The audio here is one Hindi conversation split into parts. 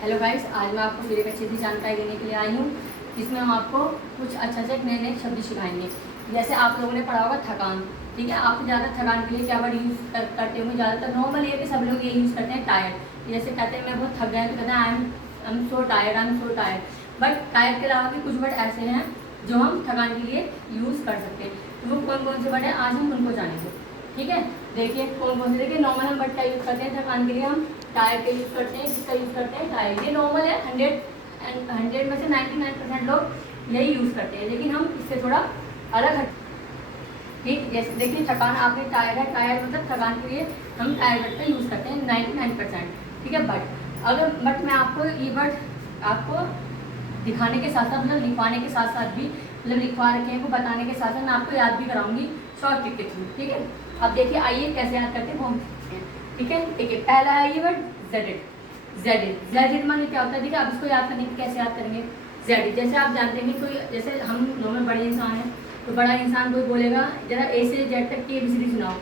हेलो गाइस, आज मैं आपको फिर एक अच्छी सी जानकारी देने के लिए आई हूँ, जिसमें हम आपको कुछ अच्छा से नए नए शब्द सिखाएंगे। जैसे आप लोगों ने पढ़ा होगा थकान, ठीक है। आप ज़्यादा थकान के लिए क्या वर्ड यूज़ करते होंगे? ज़्यादातर नॉर्मल ये कि सब लोग ये यूज़ करते हैं टायर्ड। जैसे कहते हैं मैं बहुत थक गया, तो कहते हैं I am so tired, I am so tired. But tired के अलावा भी कुछ वर्ड ऐसे हैं जो हम थकान के लिए यूज़ कर सकते हैं। तो वो कौन कौन से वर्ड हैं, आज हम उनको जानेंगे, ठीक है। देखिए कौन कौन से, देखिए नॉर्मल हम वर्ड का यूज़ करते हैं थकान के लिए, हम टायर का यूज़ करते हैं। किसका यूज़ करते हैं? टायर। ये नॉर्मल है, 100 में से 99% लोग यही यूज़ करते हैं, लेकिन हम इससे थोड़ा अलग हट, ठीक। जैसे देखिए थकान, आपने टायर है, टायर मतलब थकान के लिए हम टायर वर्ड का यूज़ करते हैं 99%, ठीक है। बट मैं आपको ये वर्ड आपको दिखाने के साथ साथ, मतलब लिखवाने के साथ साथ भी, मतलब लिखवा रखे हैं वो बताने के साथ साथ मैं आपको याद भी कराऊंगी शॉर्ट ट्रिक के थ्रू, ठीक है। अब देखिए, आइए कैसे याद करते हैं वो हम देखते हैं, ठीक है। देखिए पहला है ये वर्ड जेडेड। जेडेड माने क्या होता है? देखिए अब इसको याद करने की कैसे याद करेंगे? जेडेड, जैसे आप जानते हैं कोई, जैसे हम नॉर्मल बड़े इंसान हैं, तो बड़ा इंसान कोई बोलेगा जरा ए से जेड तक की ABCD सुनाओ,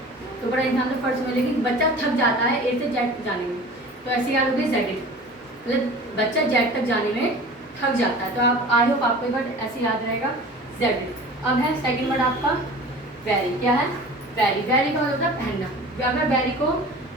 तो बड़ा इंसान तो फर्स्ट में, लेकिन बच्चा थक जाता है ए से जेड तक जाने में, तो ऐसे याद होगी जेडेड, मतलब बच्चा जेड तक जाने में थक जाता है। तो आप आई होप आपको वर्ड ऐसे याद रहेगा, जेडेड। अब है सेकंड वर्ड आपका वेरी। क्या है? वेरी। वेरी का मतलब होता है पहनना। अगर वेरी को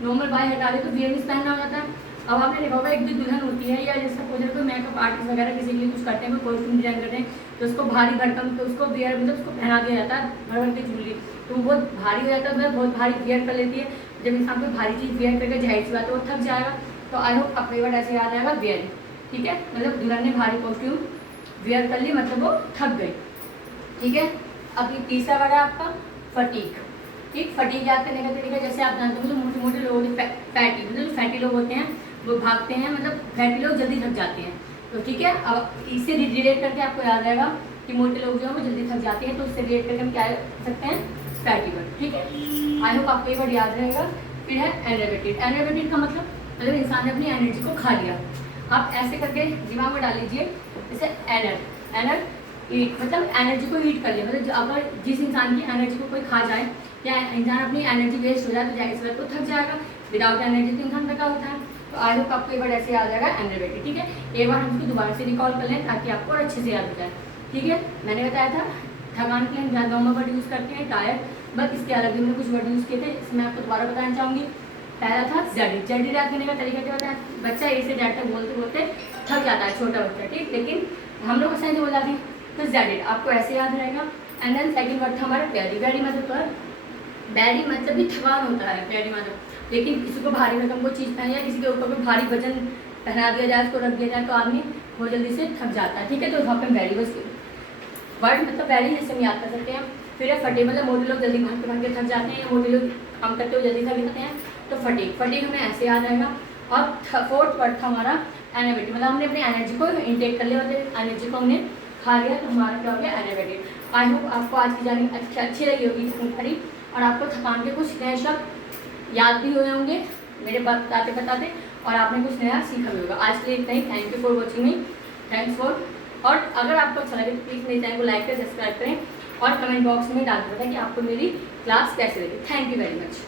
नॉर्मल बाय हटा दे तो वियरिंग पहनना हो जाता है। अब आपने देखा होगा एक भी दुल्हन होती है, या जैसे सपोज कोई मेकअप आर्टिस्ट वगैरह किसी के लिए कुछ करते हैं, कोई कॉस्ट्यूम डिजाइन करते हैं, तो उसको भारी भरकम, तो उसको वियर मतलब उसको पहना दिया जाता है भर भर की ज्वेलरी, तो वो बहुत भारी हो जाता है, मतलब बहुत भारी वियर कर लेती है। जब इंसान कोई भारी चीज़ वियर करके जाहिर सी बात है वो थक जाएगा। तो आई होप आपको वर्ड ऐसे याद आएगा, वेरी, ठीक है। मतलब दुल्हन ने भारी कॉस्ट्यूम वियर कर ली, मतलब वो थक गई, ठीक है। अब ये तीसरा वर्ड है आपका फटीक, ठीक। फटीक याद करने का तरीका, जैसे आप जानते हो जो मोटे मोटे लोग फैटी, मतलब जो फैटी लोग होते हैं वो भागते हैं, मतलब फैटी लोग जल्दी थक जाते हैं, तो ठीक है। अब इससे रिलेट करके आपको याद रहेगा कि मोटे लोग जो हैं वो जल्दी थक जाते हैं, तो उससे रिलेट करके हम क्या कर सकते हैं? फैटी वर्ड, ठीक है। आई होप आपको ये वर्ड याद रहेगा। फिर है एनर्वेटेड। एनर्वेटेड का मतलब इंसान ने अपनी एनर्जी को खा लिया। आप ऐसे करके दिमाग में डाल लीजिए, जैसे एनर ईट, मतलब एनर्जी को ईट कर लिया, मतलब अगर जिस इंसान की एनर्जी को कोई खा जाए, या इंसान अपनी एनर्जी वेस्ट हो जाए, तो जाहिर सी बात तो थक जाएगा। विदाउट एनर्जी तो इंसान थका होता है। तो आई होप आपको ये वर्ड ऐसे याद आएगा, एनर्वेटेड, ठीक है। एक बार हम इसको दोबारा से रिकॉल कर लें ताकि आपको और अच्छे से याद हो जाए, ठीक है। मैंने बताया था थकान के लिए हम नॉर्मल वर्ड यूज़ करते हैं टायर, बट इसके अलग भी हमने कुछ वर्ड यूज़ किए थे, इसमें आपको दोबारा बताना चाहूँगी। पहला था जेडी। जेडी याद करने का तरीका क्या होता है? बच्चा ए से जेड तक बोलते बोलते थक जाता है, छोटा बच्चा, ठीक, लेकिन हम लोग ऐसे बोल जाते हैं, तो जेडेड आपको ऐसे याद रहेगा। एंड देन सेकंड वर्ड था हमारा वेरी। वेरी मतलब बैरी मतलब भी थकान होता है, बैरी मतलब, लेकिन किसी को भारी भरकम कोई चीज़ पहनी, या किसी के ऊपर कोई भारी वजन पहना दिया जाए, उसको रख दिया जाए, तो आदमी बहुत जल्दी से थक जाता है, ठीक है। तो वहाँ पर वेरी वर्ड मतलब वेरी जैसे हम याद कर सकते हैं। फिर है फटे, मतलब मोटे लोग जल्दी भाग के थक जाते हैं, या मोटे लोग काम करते हुए जल्दी थक जाते हैं, तो फटीक। फटीक हमें ऐसे याद आएगा। और फोर्थ वर्ड था हमारा एनर्वेटेड, मतलब हमने अपनी एनर्जी को इनटेक कर लिया, मतलब एनर्जी को हमने खा लिया, तो हमारा क्या हो गया? एनर्वेटेड। आई होप आपको आज की जानकारी अच्छी लगी होगी जानकारी, और आपको थकान के कुछ नए शब्द याद भी हुए होंगे मेरे बताते बताते, और आपने कुछ नया सीखा भी होगा। आज के लिए इतना ही। Thank you for watching me, thanks for. और अगर आपको अच्छा लगे तो प्लीज़ मेरे चैनल को लाइक करें, सब्सक्राइब करें, और कमेंट बॉक्स में डाल दें कि आपको मेरी क्लास कैसे लगी। Thank you very much.